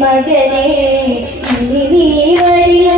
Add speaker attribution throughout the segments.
Speaker 1: മകനെ ഇനി നീ വരില്ല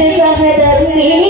Speaker 1: Sampai terpilih